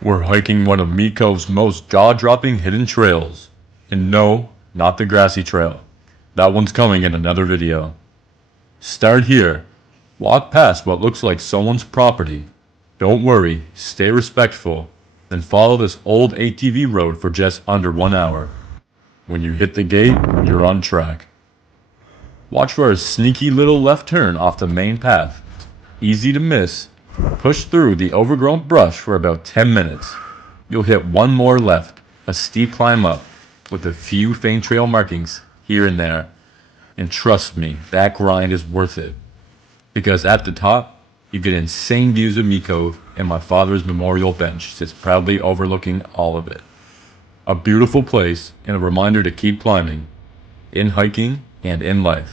We're hiking one of Cove's most jaw-dropping hidden trails. And no, not the grassy trail. That one's coming in another video. Start here. Walk past what looks like someone's property. Don't worry, stay respectful. Then follow this old ATV road for just under 1 hour. When you hit the gate, you're on track. Watch for a sneaky little left turn off the main path. Easy to miss. Push through the overgrown brush for about 10 minutes. You'll hit one more left, a steep climb up, with a few faint trail markings here and there. And trust me, that grind is worth it. Because at the top, you get insane views of Cove, and my father's memorial bench sits proudly overlooking all of it. A beautiful place and a reminder to keep climbing, in hiking and in life.